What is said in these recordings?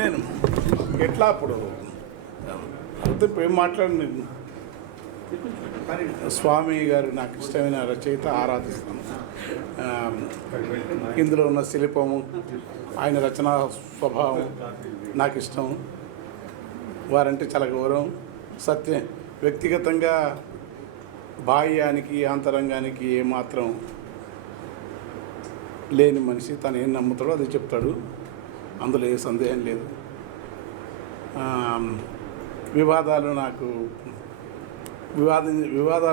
నేను ఎట్లా అప్పుడు ఏం మాట్లాడి స్వామి గారు నాకు ఇష్టమైన రచయిత, ఆరాధిస్తాను. ఇందులో ఉన్న శిల్పము, ఆయన రచనా స్వభావం నాకు ఇష్టం. వారంటే చాలా గౌరవం. సత్యం, వ్యక్తిగతంగా బాహ్యానికి అంతరంగానికి ఏమాత్రం లేని మనిషి. తను ఏం నమ్ముతాడో అది చెప్తాడు, అందులో ఏ సందేహం లేదు. వివాదాలు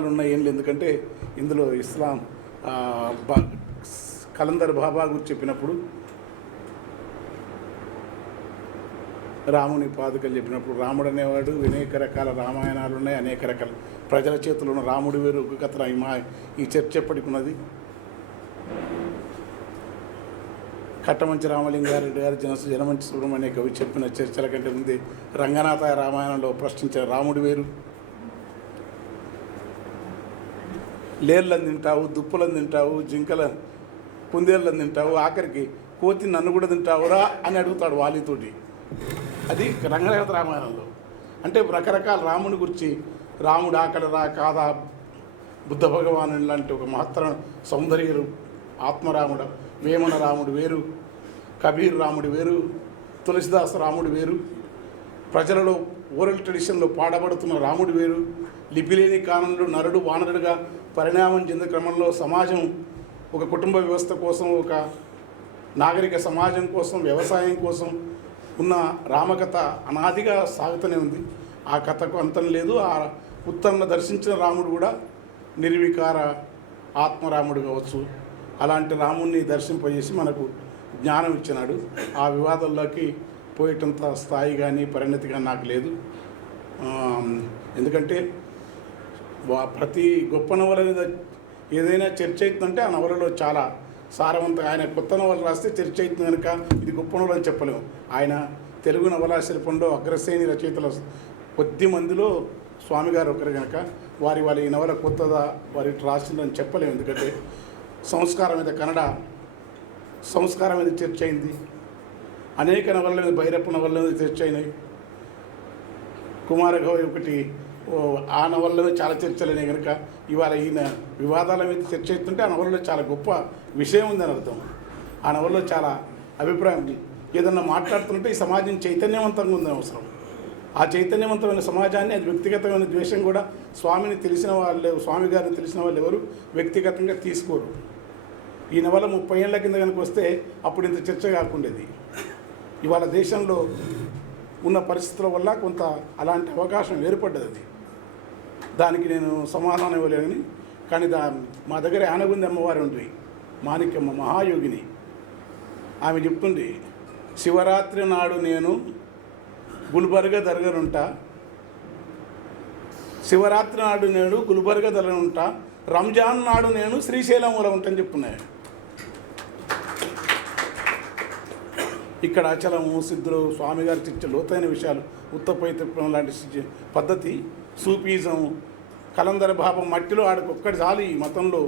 ఉన్నాయి ఏం లేదు, ఎందుకంటే ఇందులో ఇస్లాం కలందర్ బాబా గురించి చెప్పినప్పుడు, రాముని పాదుకలు చెప్పినప్పుడు, రాముడు అనేవాడు అనేక రకాల రామాయణాలు ఉన్నాయి, అనేక రకాల ప్రజల చేతుల్లో ఉన్న రాముడు వేరు ఒక కథ ఈ చర్చ ఎప్పటికున్నది. కట్టమంచి రామలింగారెడ్డి గారు జనమంచి సుబ్రహ్మణ్య కవి చెప్పిన చర్చల కంటే ముందే రంగనాథ రామాయణంలో ప్రశ్నించిన రాముడు వేరు. లేళ్ళని తింటావు, దుప్పులను తింటావు, జింకల కుందేళ్ళని తింటావు, ఆఖరికి కోతి నన్ను కూడా తింటావురా అని అడుగుతాడు వాలితోటి. అది రంగనాథ రామాయణంలో. అంటే రకరకాల రాముని గురించి, రాముడు ఆకలిరా కాదా, బుద్ధ భగవాను లాంటి ఒక మహత్తర సౌందర్యులు ఆత్మరాముడు, వేమన రాముడు వేరు, కబీర్ రాముడు వేరు, తులసిదాస్ రాముడు వేరు, ప్రజలలో ఓరల్ ట్రెడిషన్లో పాడబడుతున్న రాముడు వేరు, లిపిలేని కాలంలో నరుడు వానరుడుగా పరిణామం చెందే క్రమంలో సమాజం ఒక కుటుంబ వ్యవస్థ కోసం, ఒక నాగరిక సమాజం కోసం, వ్యవసాయం కోసం ఉన్న రామకథ అనాదిగా సాగుతూనే ఉంది. ఆ కథకు అంతం లేదు. ఆ ఉత్తర్ను దర్శించిన రాముడు కూడా నిర్వికార ఆత్మరాముడు కావచ్చు. అలాంటి రాముడిని దర్శింపజేసి మనకు జ్ఞానం ఇచ్చినాడు. ఆ వివాదంలోకి పోయేటంత స్థాయి కానీ పరిణతి కానీ నాకు లేదు. ఎందుకంటే ప్రతి గొప్ప నవల మీద ఏదైనా చర్చ అవుతుందంటే ఆ నవలలో చాలా సారవంతంగా, ఆయన కొత్త నవల రాస్తే చర్చ అవుతుంది కనుక ఇది గొప్ప నవల అని చెప్పలేము. ఆయన తెలుగు నవలా శిల్పంలో అగ్రశ్రేణి రచయితల కొద్ది మందిలో స్వామి గారు ఒకరు కనుక వారి ఈ నవల కొత్తదా, వారి రాసిందని చెప్పలేము. ఎందుకంటే సంస్కారం మీద, కన్నడ సంస్కారం మీద చర్చ అయింది. అనేక నవల మీద, భైరప్ప నవల మీద చర్చ అయినాయి. కుమారగౌరి ఒకటి, ఆ నవల్లో చాలా చర్చలనే కనుక ఇవాళ ఈయన వివాదాల మీద చర్చ అవుతుంటే ఆ నవలలో చాలా గొప్ప విషయం ఉందని అర్థం. ఆ నవల్లో చాలా అభిప్రాయం, ఏదన్నా మాట్లాడుతుంటే ఈ సమాజం చైతన్యవంతంగా ఉందని అవసరం. ఆ చైతన్యవంతమైన సమాజాన్ని, అది వ్యక్తిగతమైన ద్వేషం కూడా స్వామిని తెలిసిన వాళ్ళు, స్వామి గారిని తెలిసిన వాళ్ళు ఎవరు వ్యక్తిగతంగా తీసుకోరు. ఈ నవల 30 ఏళ్ల కింద కనుక వస్తే అప్పుడు ఇంత చర్చ కాకుండేది. ఇవాళ దేశంలో ఉన్న పరిస్థితుల వల్ల కొంత అలాంటి అవకాశం ఏర్పడ్డది. అది దానికి నేను సమాధానం ఇవ్వలేదని. కానీ మా దగ్గర ఆనగుంది అమ్మవారు ఉంది, మాణిక్యమ్మ మహాయోగిని. ఆమె చెప్తుంది, శివరాత్రి నాడు నేను గుల్బర్గా దర్గానుంటా, శివరాత్రి నాడు నేను గుల్బర్గా దర్గానుంటా, రంజాన్ నాడు నేను శ్రీశైలంలో ఉంటాను చెప్తున్నాయి. ఇక్కడ అచలము, సిద్ధులు, స్వామి గారు చర్చ లోతైన విషయాలు, ఉత్తపై తిప్పడం లాంటి పద్ధతి, సూఫీజం, కలందర భావం మట్టిలో ఆడికి ఒక్కటి చాలు. ఈ మతంలో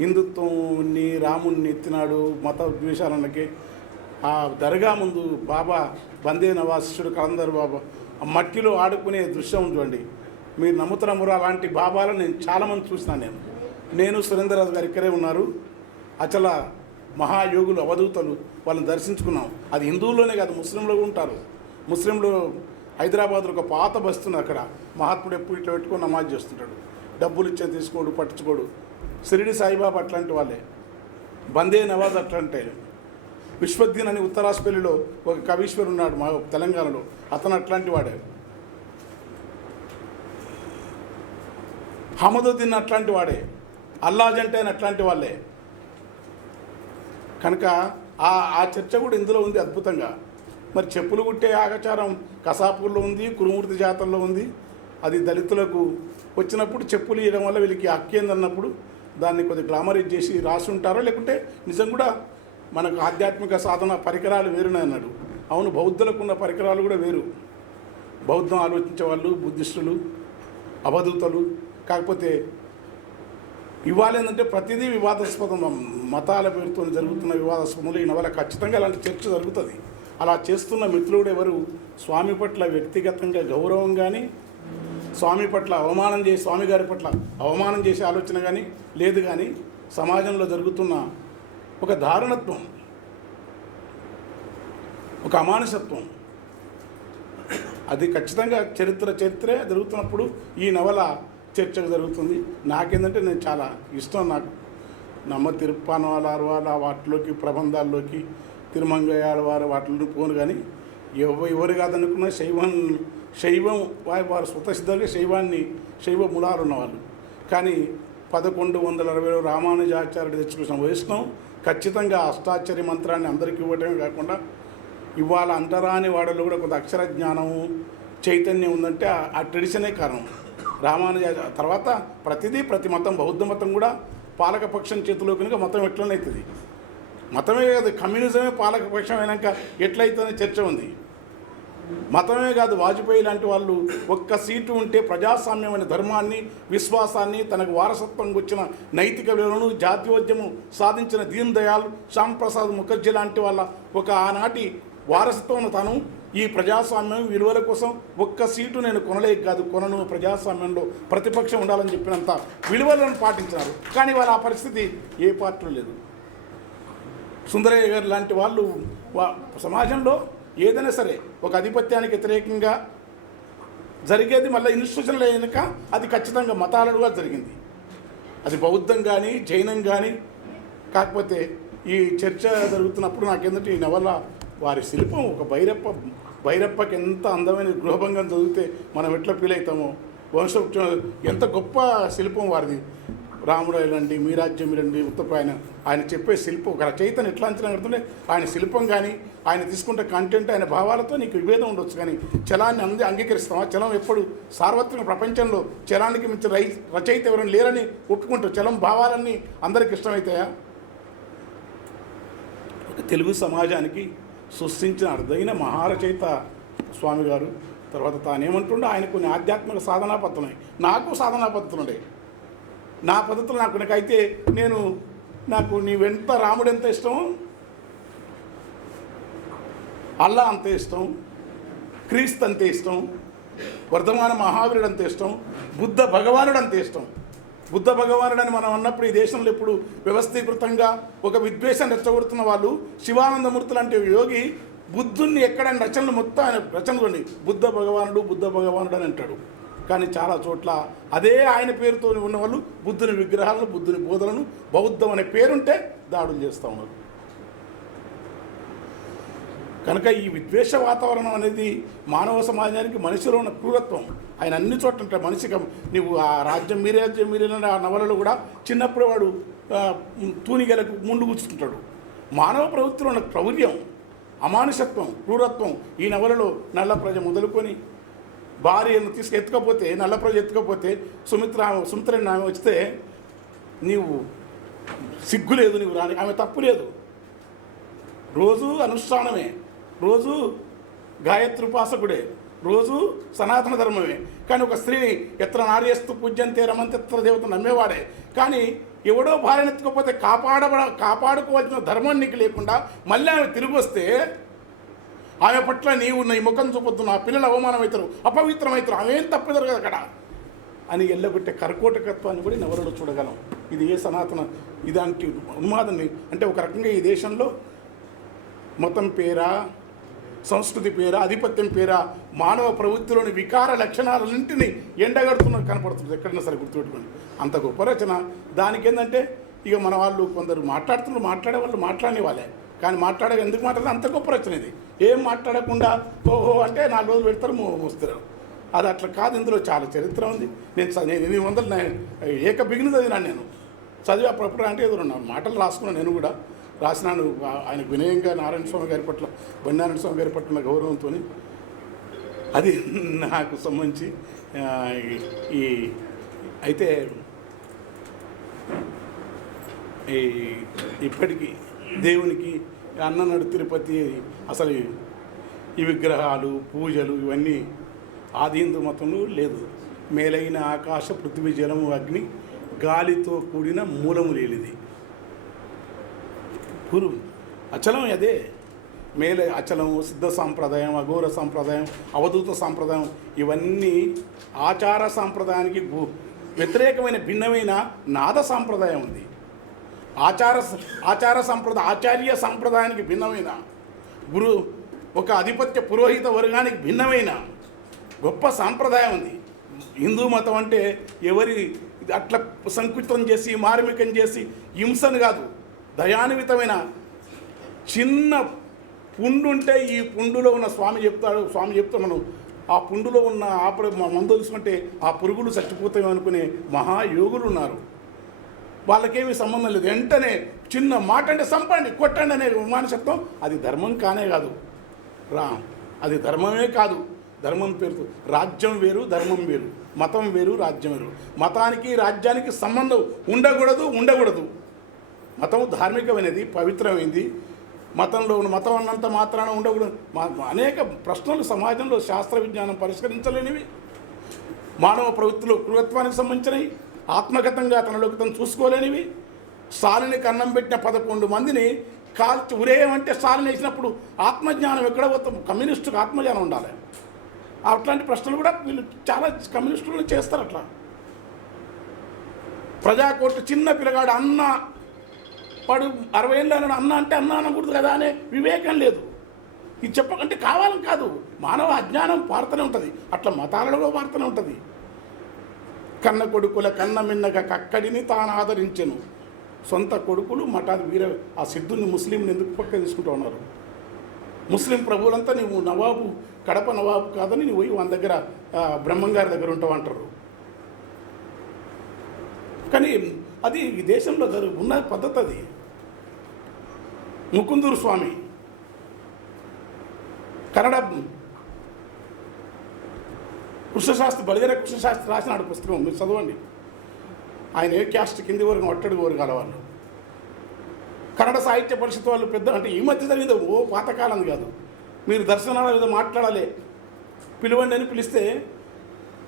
హిందుత్వంని, రాముణ్ణి ఎత్తినాడు మత ద్వేషాలన్నకే. ఆ దర్గా ముందు బాబా బందే నవాశిష్యుడు కలందర్ బాబా ఆ మట్టిలో ఆడుకునే దృశ్యం చూడండి. మీరు నమ్ముతున్నమురు అలాంటి బాబాలను నేను చాలామంది చూసినాను. నేను సురేంద్రరాజు గారు ఇక్కడే ఉన్నారు. అచల మహాయోగులు, అవధూతలు, వాళ్ళని దర్శించుకున్నాం. అది హిందువుల్లోనే కాదు, ముస్లింలు ఉంటారు. ముస్లింలు హైదరాబాద్లో ఒక పాత బస్తుంది, అక్కడ మహాత్ముడు ఎప్పుడు ఇట్లా పెట్టుకొని నమాజ్ చేస్తుంటాడు. డబ్బులు ఇచ్చే తీసుకోడు, పట్టించుకోడు. షిరిడి సాయిబాబా అట్లాంటి వాళ్ళే, బందే నవాజ్ అట్లాంటి, విశ్వద్దీన్ అని ఉత్తరాస్పల్లిలో ఒక కవీశ్వరు ఉన్నాడు మా తెలంగాణలో, అతను అట్లాంటి వాడే. హమదుద్దీన్ అట్లాంటి వాడే, అల్లాజంటే అని అట్లాంటి వాళ్ళే. కనుక ఆ చర్చ కూడా ఇందులో ఉంది అద్భుతంగా. మరి చెప్పులు కుట్టే ఆచారం కసాపూర్లో ఉంది, కురుమూర్తి జాతరలో ఉంది. అది దళితులకు వచ్చినప్పుడు చెప్పులు ఇవ్వడం వల్ల వీళ్ళకి హక్కేందన్నప్పుడు దాన్ని కొద్దిగా గ్లామరైజ్ చేసి రాసి ఉంటారో, లేకుంటే నిజం కూడా మనకు ఆధ్యాత్మిక సాధన పరికరాలు వేరునే అన్నాడు. అవును, బౌద్ధులకు ఉన్న పరికరాలు కూడా వేరు. బౌద్ధం ఆలోచించే వాళ్ళు బుద్ధిస్టులు, అవధూతలు. కాకపోతే ఇవాళ ఏంటంటే ప్రతిదీ వివాదాస్పదం, మతాల పేరుతో జరుగుతున్న వివాదాస్పదంలో ఈ నవల ఖచ్చితంగా అలాంటి చర్చ జరుగుతుంది. అలా చేస్తున్న మిత్రుడు ఎవరు స్వామి పట్ల వ్యక్తిగతంగా గౌరవం కానీ, స్వామి పట్ల స్వామి గారి పట్ల అవమానం చేసే ఆలోచన కానీ లేదు. కానీ సమాజంలో జరుగుతున్న ఒక దారుణత్వం, ఒక అమానుషత్వం, అది ఖచ్చితంగా చరిత్రే జరుగుతున్నప్పుడు ఈ నవల చర్చకు జరుగుతుంది. నాకేంటంటే నేను చాలా ఇష్టం. నాకు నమ్మ తిరుప్పానవాళ్ళ వాటిలోకి ప్రబంధాల్లోకి తిరుమంగయ్యాల వారు వాటిలో పోను. కానీ ఎవరు కాదనుకున్న శైవం వారు స్వతసిద్ధంగా శైవ మూలాలు ఉన్నవాళ్ళు. కానీ 1160 రామానుజాచార్యుడు తెచ్చుకున్న వైష్ణవం ఖచ్చితంగా అష్టాచర్య మంత్రాన్ని అందరికీ ఇవ్వటమే కాకుండా ఇవాళ అంటరాని వాడలో కూడా కొంత అక్షర జ్ఞానము చైతన్యం ఉందంటే ఆ ట్రెడిషనే కారణం. రామానుజ తర్వాత ప్రతి మతం, బౌద్ధ మతం కూడా పాలకపక్షం చేతిలో కనుక మతం ఎట్లనవుతుంది. మతమే కాదు, కమ్యూనిజమే పాలకపక్షం అయినాక ఎట్లయితుందని చర్చ ఉంది. మతమే కాదు, వాజ్పేయి లాంటి వాళ్ళు ఒక్క సీటు ఉంటే ప్రజాస్వామ్యం అనే ధర్మాన్ని, విశ్వాసాన్ని, తనకు వారసత్వంగా వచ్చిన నైతిక విలువలను, జాతీయోద్యమం సాధించిన దీన్ దయాళ్, శ్యామ్ ప్రసాద్ ముఖర్జీ లాంటి వాళ్ళ ఒక ఆనాటి వారసత్వం తను ఈ ప్రజాస్వామ్యం విలువల కోసం ఒక్క సీటు నేను కొనను, ప్రజాస్వామ్యంలో ప్రతిపక్షం ఉండాలని చెప్పినంత విలువలను పాటించినారు. కానీ వాళ్ళ ఆ పరిస్థితి ఏ పార్టీలో లేదు. సుందరయ్య గారు లాంటి వాళ్ళు సమాజంలో ఏదైనా సరే ఒక ఆధిపత్యానికి వ్యతిరేకంగా జరిగేది మళ్ళీ ఇన్స్టిట్యూషన్లు అయినాక అది ఖచ్చితంగా మతాలుగా జరిగింది. అది బౌద్ధం కానీ జైనం కానీ. కాకపోతే ఈ చర్చ జరుగుతున్నప్పుడు నాకేంటంటే ఈ నవల వారి శిల్పం ఒక భైరప్పకి ఎంత అందమైన గృహభంగం చదివితే మనం ఎట్లా ఫీల్ అవుతామో, వంశవృక్షం ఎంత గొప్ప శిల్పం వారిది. రాముడు ఇలాంటి మీ రాజ్యం ఇలాంటి ఉత్తరాయణ ఆయన చెప్పే శిల్పం ఒక రచయితను ఎట్లా అంచనా కడుతుంటే ఆయన శిల్పం కానీ ఆయన తీసుకుంటే కంటెంట్ ఆయన భావాలతో నీకు విభేదం ఉండొచ్చు. కానీ చలాన్ని అంగీకరిస్తామా? చలం ఎప్పుడు సార్వత్రిక ప్రపంచంలో చలానికి మించిన రచయిత ఎవరైనా లేరని ఒప్పుకుంటారు. చలం భావాలన్నీ అందరికి ఇష్టమవుతాయా? తెలుగు సమాజానికి సృష్టించిన అరుదైన మహారచయిత స్వామి గారు. తర్వాత తానేమంటుండో ఆయన కొన్ని ఆధ్యాత్మిక సాధనా పద్ధతులు ఉన్నాయి, నాకు సాధనా పద్ధతులు ఉన్నాయి. నా పద్ధతులు నాకైతే నాకు నీవెంత రాముడు ఎంత ఇష్టం, అల్లా అంతే ఇష్టం, క్రీస్తు అంతే ఇష్టం, వర్ధమాన మహావీరుడు అంతే ఇష్టం, బుద్ధ భగవానుడు అంతే ఇష్టం. బుద్ధ భగవానుడని మనం అన్నప్పుడు ఈ దేశంలో ఇప్పుడు వ్యవస్థీకృతంగా ఒక విద్వేషం రెచ్చగొడుతున్న వాళ్ళు శివానందమూర్తి లాంటి యోగి బుద్ధుణ్ణి ఎక్కడైనా రచనలు మొత్తం ఆయన రచనలు బుద్ధ భగవానుడు అని అంటాడు. కానీ చాలా చోట్ల అదే ఆయన పేరుతో ఉన్నవాళ్ళు బుద్ధుని విగ్రహాలను, బుద్ధుని బోధనలను, బౌద్ధం అనే పేరుంటే దాడులు చేస్తూ ఉన్నారు. కనుక ఈ విద్వేష వాతావరణం అనేది మానవ సమాజానికి మనిషిలో ఉన్న క్రూరత్వం ఆయన అన్ని చోట్ల ఉంటాయి. మనిషికి నువ్వు ఆ రాజ్యం మీరే ఆ నవలలో కూడా చిన్నప్పుడు వాడు తూనిగలకు ముందు కూర్చుంటాడు. మానవ ప్రవృత్తిలో ఉన్న క్రౌర్యం, అమానుషత్వం, క్రూరత్వం ఈ నవలలో నల్ల ప్రజ మొదలుకొని భార్యను ఎత్తుకపోతే నల్ల ప్రజ ఎత్తుకపోతే సుమిత్రని ఆమె వస్తే నీవు సిగ్గు లేదు, నీవు రాని ఆమె తప్పు లేదు. రోజు అనుష్ఠానమే, రోజు గాయత్రి ఉపాసకుడే, రోజు సనాతన ధర్మమే. కానీ ఒక స్త్రీని ఎత్ర నార్యస్తు పూజ్యంతే రమంతే ఎత్ర దేవత నమ్మేవాడే. కానీ ఎవడో భార్యను ఎత్తుకోకపోతే కాపాడుకోవాల్సిన ధర్మం నీకు లేకుండా మళ్ళీ ఆమె తిరిగి వస్తే ఆమె పట్ల నీవు నీ ముఖం చూపొద్దు, నా పిల్లలు అవమానమవుతారు, అపవిత్రమవుతారు, ఆమె ఏం తప్పిదరు కదా అక్కడ అని ఎల్లగొట్టే కర్కోటకత్వాన్ని కూడా నవలలో చూడగలం. ఇది ఏ సనాతన ఇదానికి ఉన్మాదాన్ని అంటే ఒక రకంగా ఈ దేశంలో మతం పేరా, సంస్కృతి పేరా, ఆధిపత్యం పేరా మానవ ప్రవృత్తిలోని వికార లక్షణాలన్నింటినీ ఎండగడుతున్నట్టు కనపడుతుంది. ఎక్కడైనా సరే గుర్తుపెట్టుకోండి. అంత గొప్ప రచన. దానికి ఏంటంటే ఇక మన వాళ్ళు కొందరు మాట్లాడే వాళ్ళు మాట్లాడే వాళ్ళే. కానీ ఎందుకు మాట్లాడితే అంత గొప్ప రచన ఇది. ఏం మాట్లాడకుండా ఓహో అంటే 4 రోజులు పెడతారు, మోస్తారు. అది అట్లా కాదు. ఇందులో చాలా చరిత్ర ఉంది. నేను 800 ఏక బిగిన చదివినాను. నేను చదివి అప్పుడప్పుడు అంటే ఎదురు మాటలు రాసుకున్నాను. నేను కూడా రాసినాను. ఆయనకు వినయంగా నారాయణ స్వామి గారి పట్ల, బండారాయణ స్వామి గారి పట్ల గౌరవంతో అది నాకు సంబంధించి అయితే ఇప్పటికీ దేవునికి అన్ననాడు తిరుపతి అసలు ఈ విగ్రహాలు, పూజలు ఇవన్నీ ఆది హిందూ మతంలో లేదు. మేలైన ఆకాశ, పృథివీ, జలము, అగ్ని, గాలితో కూడిన మూలము లేనిది. అచలం అదే. మేలే అచలం, సిద్ధ సాంప్రదాయం, అఘోర సాంప్రదాయం, అవధూత సాంప్రదాయం ఇవన్నీ ఆచార సాంప్రదాయానికి వ్యతిరేకమైన భిన్నమైన నాద సాంప్రదాయం ఉంది. ఆచార్య సాంప్రదాయానికి భిన్నమైన ఒక ఆధిపత్య పురోహిత వర్గానికి భిన్నమైన గొప్ప సాంప్రదాయం ఉంది. హిందూ మతం అంటే ఎవరి అట్లా సంకుచితం చేసి మార్మికం చేసి హింసను కాదు, దయాన్వితమైన చిన్న పుండు ఉంటే ఈ పుండులో ఉన్న స్వామి చెప్తున్నాను ఆ పుండులో ఉన్న మందు తీసుకుంటే ఆ పురుగులు చచ్చిపోతాయి అనుకునే మహాయోగులు ఉన్నారు. వాళ్ళకేమీ సంబంధం లేదు. వెంటనే చిన్న మాట అంటే సంపండి, కొట్టండి అనే మానసత్వం అది ధర్మం కానే కాదు. అది ధర్మమే కాదు. ధర్మం పేరుతో రాజ్యం వేరు, ధర్మం వేరు, మతం వేరు, రాజ్యం వేరు. మతానికి రాజ్యానికి సంబంధం ఉండకూడదు. మతం ధార్మికమైనది, పవిత్రమైనది. మతంలో మతం అన్నంత మాత్రాన ఉండకూడదు. అనేక ప్రశ్నలు సమాజంలో శాస్త్ర విజ్ఞానం పరిష్కరించలేనివి, మానవ ప్రవృత్తిలో క్రూరత్వానికి సంబంధించినవి, ఆత్మగతంగా తనలోకి తను చూసుకోలేనివి. సాలినికి అన్నం పెట్టిన 11 మందిని కాల్చి ఉరేయమంటే సాలిని వేసినప్పుడు ఆత్మజ్ఞానం ఎక్కడ పోతాం? కమ్యూనిస్టుకు ఆత్మజ్ఞానం ఉండాలి. అట్లాంటి ప్రశ్నలు కూడా వీళ్ళు చాలా కమ్యూనిస్టులు చేస్తారు. అట్లా ప్రజాకోర్టు చిన్న పిల్లగాడు అన్న వాడు 60 ఏళ్ళ అన్న అంటే అన్న అనకూడదు కదా అనే వివేకం లేదు. ఇది చెప్పకంటే కావాలని కాదు, మానవ అజ్ఞానం పారుతూనే ఉంటుంది. అట్లా మతాలలో పారుతూనే ఉంటుంది. కన్న కొడుకుల కన్న మిన్నగా కక్కడిని తాను ఆదరించెను. సొంత కొడుకులు మఠాది వీర ఆ సిద్ధుని ముస్లింని ఎందుకు పక్క తీసుకుంటూ ఉన్నారు? ముస్లిం ప్రభువులంతా నువ్వు నవాబు, కడప నవాబు కాదని నువ్వు పోయి వాళ్ళ దగ్గర బ్రహ్మంగారి దగ్గర ఉంటావు అంటారు. కానీ అది ఈ దేశంలో ఉన్న పద్ధతి. అది ముకుందూరు స్వామి కన్నడ కృష్ణశాస్త్రి, బలిదర కృష్ణశాస్త్రి రాసినాడు పుస్తకం, మీరు చదవండి. ఆయన ఏ క్యాస్ట్ కింది వరకు ఒట్టడి వరకు కలవాళ్ళు. కన్నడ సాహిత్య పరిషత్ వాళ్ళు పెద్ద అంటే ఈ మధ్య జరిగింది, పాతకాలం కాదు. మీరు దర్శనాల మీద మాట్లాడాలి, పిలువండి అని పిలిస్తే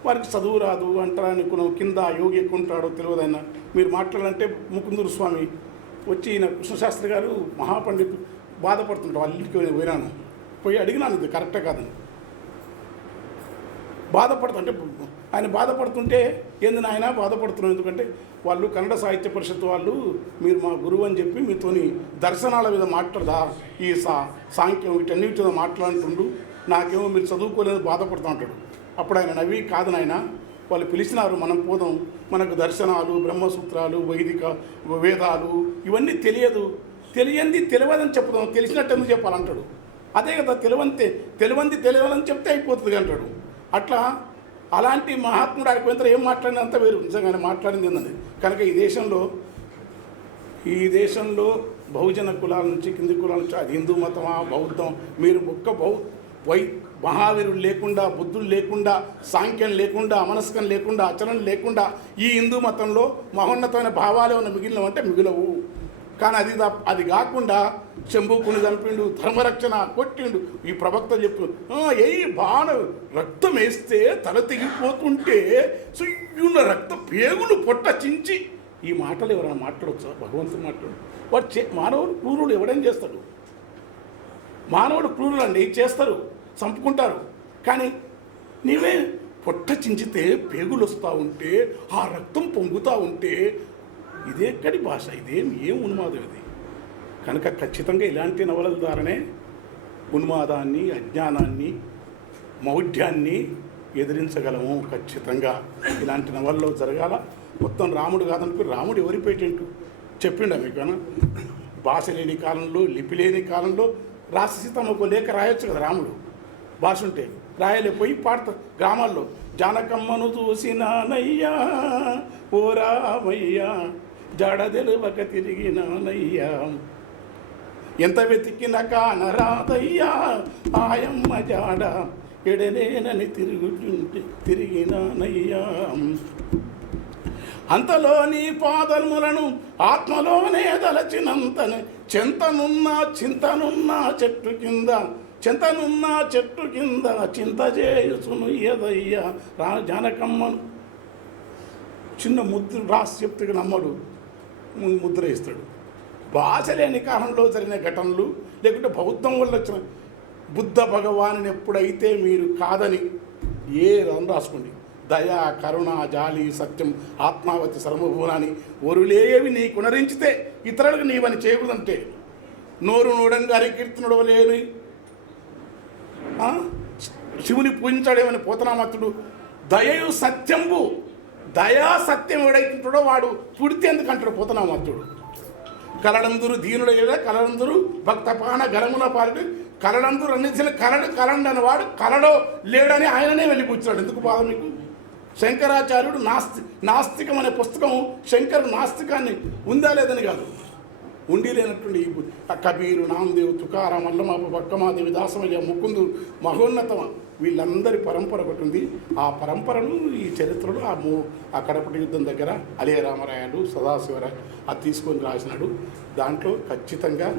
వారికి చదువు రాదు అంటారని కింద యోగి ఎక్కువ ఉంటాడో తెలియదైనా మీరు మాట్లాడాలంటే ముకుందూరు స్వామి వచ్చి ఈయన కృష్ణశాస్త్రి గారు మహాపండితు బాధపడుతుంటారు. వాళ్ళ ఇంటికి పోయినాను, పోయి అడిగినాను ఇది కరెక్టే కాదని. బాధపడుతుంటే ఆయన బాధపడుతుంటే ఏంది నాయన బాధపడుతున్నాం, ఎందుకంటే వాళ్ళు కన్నడ సాహిత్య పరిషత్ వాళ్ళు మీరు మా గురువు అని చెప్పి మీతోని దర్శనాల మీద మాట్లాడదా, ఈ సాంఖ్యం వీటన్నిటి మీద మాట్లాడుతుండు, నాకేమో మీరు చదువుకోలేదు బాధపడుతూ ఉంటాడు. అప్పుడు ఆయన నవ్వి కాదు నాయన, వాళ్ళు పిలిచినారు, మనం పోదాం, మనకు దర్శనాలు, బ్రహ్మసూత్రాలు, వైదిక వేదాలు ఇవన్నీ తెలియదని చెప్పుదాం, తెలిసినట్టు ఎందుకు చెప్పాలంటాడు. అదే కదా తెలియదని చెప్తే అయిపోతుంది అంటాడు. అట్లా అలాంటి మహాత్ముడు ఆడిపోయిన ఏం మాట్లాడినంత వేరు, నిజంగానే మాట్లాడింది ఏంటండి. కనుక ఈ దేశంలో బహుజన కులాల నుంచి కింది కులాల నుంచి అది హిందూ మతమా బౌద్ధం, మీరు మహావీరులు లేకుండా, బుద్ధులు లేకుండా, సాంఖ్యం లేకుండా, అమనస్కం లేకుండా, ఆచరణ లేకుండా ఈ హిందూ మతంలో మహోన్నతమైన భావాలే ఉన్న మిగిలినవంటే మిగిలవు. కానీ అది కాకుండా శంభుకుని చంపిండు, ధర్మరక్షణ కొట్టిండు. ఈ ప్రవక్త చెప్పు రక్తం వేస్తే తల తెగిపోతుంటే సుయ్యున్న రక్త పేగులు పొట్ట చించి, ఈ మాటలు ఎవరైనా మాట్లాడవచ్చు? భగవంతుడు మాట్లాడు. మానవుడు క్రూరుడు ఎవడేం చేస్తాడు? మానవుడు క్రూరులు అండి, చేస్తారు, చంపుకుంటారు. కానీ నీవే పొట్ట చించితే పేగులు వస్తూ ఉంటే, ఆ రక్తం పొంగుతూ ఉంటే ఇదేక్కడి భాష? ఏం ఉన్మాదం ఇది? కనుక ఖచ్చితంగా ఇలాంటి నవలల ద్వారానే ఉన్మాదాన్ని, అజ్ఞానాన్ని, మౌఢ్యాన్ని ఎదిరించగలము. ఖచ్చితంగా ఇలాంటి నవల్లో జరగాల. మొత్తం రాముడు కాదనుకో, రాముడు ఎవరి పేటెంటు చెప్పిండ మీకన్నా? భాష లేని కాలంలో, లిపి లేని కాలంలో రాసీతమ్మకు లేఖ రాయొచ్చు కదా. రాముడు భాష ఉంటే రాయలేకపోయి పాడతారు గ్రామాల్లో. జానకమ్మను చూసినానయ్యా ఓ రామయ్యా, జడదెలువక తిరిగినానయ్యా, ఎంత వెతికిన కానరాదయ్యా, ఆయమ్మ జాడ ఎడనేనని తిరిగినానయ్యా. అంతలోని పాదములను ఆత్మలోనే దలచినంతనే, చింతనున్న చెట్టు కింద చింత చేసును ఏదయ్యా. జానకమ్మను చిన్న ముద్ర రాసి చెప్తే నమ్మడు, ముద్ర ఇస్తాడు. భాష లేని కాలంలో జరిగిన ఘటనలు లేకుంటే బౌద్ధం వల్ల వచ్చిన బుద్ధ భగవాను ఎప్పుడైతే మీరు కాదని ఏదని రాసుకోండి. దయ, కరుణ, జాలి, సత్యం, ఆత్మావతి, సర్వభూనాన్ని ఒరులేవి నీ కునరించితే ఇతరులకు నీవని చేయకూడదంటే నోరు నూడంగా కీర్తనుడు లేని శివుని పూజించాడేమని పోతనామత్తుడు దయయు సత్యంబు, దయా సత్యం ఎవడైతుంటాడో వాడు పుడితే ఎందుకంటాడు పోతనామత్తుడు. కలడందురు దీనుడయ్యడ కలడందురు భక్తపాన గలమున పారుడు కలడందురు అన్నించిన కలండు అనేవాడు కలలో లేడని ఆయననే వెళ్ళిపుచ్చాడు. ఎందుకు బాధ మీకు? శంకరాచార్యుడు నాస్తికం అనే పుస్తకం శంకరు నాస్తికాన్ని ఉందా లేదని కాదు, ఉండి లేనటువంటి కబీరు, నామదేవు, తుకారాం, అల్లమాప, బక్కమాదేవి, దాసమయ్య, ముకుందు, మహోన్నతమ వీళ్ళందరి పరంపర ఒకటి ఉంది. ఆ పరంపరను ఈ చరిత్రలో ఆ కడపటి యుద్ధం దగ్గర అలియ రామరాయలు, సదాశివరాయలు అది తీసుకొని రాసినాడు. దాంట్లో ఖచ్చితంగా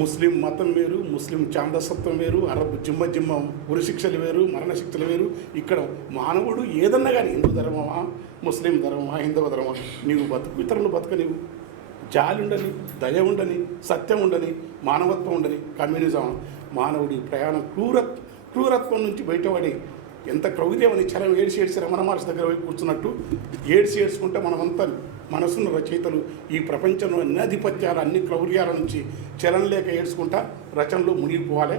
ముస్లిం మతం వేరు, ముస్లిం ఛాందసత్వం వేరు, అరబ్ జిమ్మ ఉరిశిక్షలు వేరు, మరణశిక్షలు వేరు. ఇక్కడ మానవుడు ఏదన్నా కానీ హిందూ ధర్మమా, ముస్లిం ధర్మమా, హిందవ ధర్మమా, నీవు బతుకు ఇతరులు బతుక, నీవు జాలి ఉండని, దయ ఉండని, సత్యం ఉండని, మానవత్వం ఉండని. కమ్యూనిజం మానవుడి ప్రయాణం క్రూరత్వం నుంచి బయటపడి ఎంత క్రౌర్యమని చలం ఏడ్చి రమణ మహర్షి దగ్గర పోయి కూర్చున్నట్టు ఏడ్చుకుంటే మనమంతా మనసున్న రచయితలు ఈ ప్రపంచంలో అన్ని ఆధిపత్యాలు, అన్ని క్రౌర్యాల నుంచి చలం లేక ఏడ్చుకుంటా రచనలు మునిగిపోవాలి,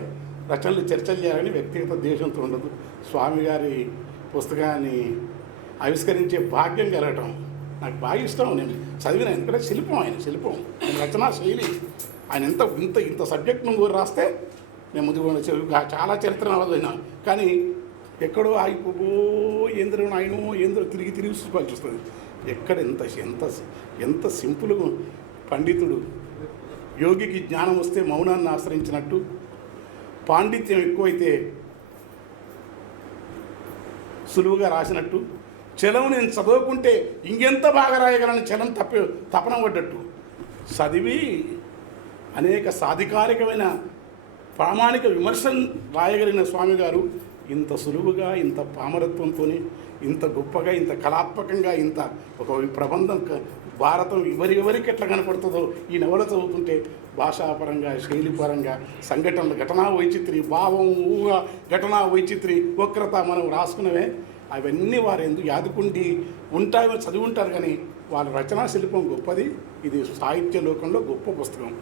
రచనలు చర్చలు చేయాలని వ్యక్తిగత దేశంతో ఉండదు. స్వామి గారి పుస్తకాన్ని ఆవిష్కరించే భాగ్యం కలగటం నాకు బాగా ఇష్టం. నేను చదివిన, ఎందుకంటే శిల్పం, ఆయన శిల్పం, ఆయన రచనా శైలి, ఆయన ఇంత సబ్జెక్ట్ నువ్వు రాస్తే నేను ముందు చాలా చరిత్ర నవదైనా కానీ ఎక్కడో ఆగిపోబో ఏంద్రో ఆయన ఏంద్రో తిరిగి చూసుకోవాల్సి వస్తుంది. ఎక్కడ ఎంత సింపుల్గా పండితుడు యోగికి జ్ఞానం వస్తే మౌనాన్ని ఆశ్రయించినట్టు, పాండిత్యం ఎక్కువైతే సులువుగా రాసినట్టు, చలం నేను చదువుకుంటే ఇంకెంత బాగా రాయగలని చలం తపన పడ్డట్టు చదివి అనేక సాధికారికమైన ప్రామాణిక విమర్శను రాయగలిగిన స్వామి గారు ఇంత సులువుగా, ఇంత పామరత్వంతో, ఇంత గొప్పగా, ఇంత కళాత్మకంగా, ఇంత ఒక ప్రబంధం భారతం ఎవరికి ఎట్లా కనపడుతుందో ఈ నవల చదువుతుంటే భాషాపరంగా, శైలిపరంగా, సంఘటనలు, ఘటనా వైచిత్రి, భావం, ఊహ, ఘటనా వైచిత్రి, వక్రత మనం రాసుకున్నవే అవన్నీ వారు ఎందుకు యాదుకుండి ఉంటాయో చదివి ఉంటారు. కానీ వాళ్ళ రచనా శిల్పం గొప్పది. ఇది సాహిత్య లోకంలో గొప్ప పుస్తకం.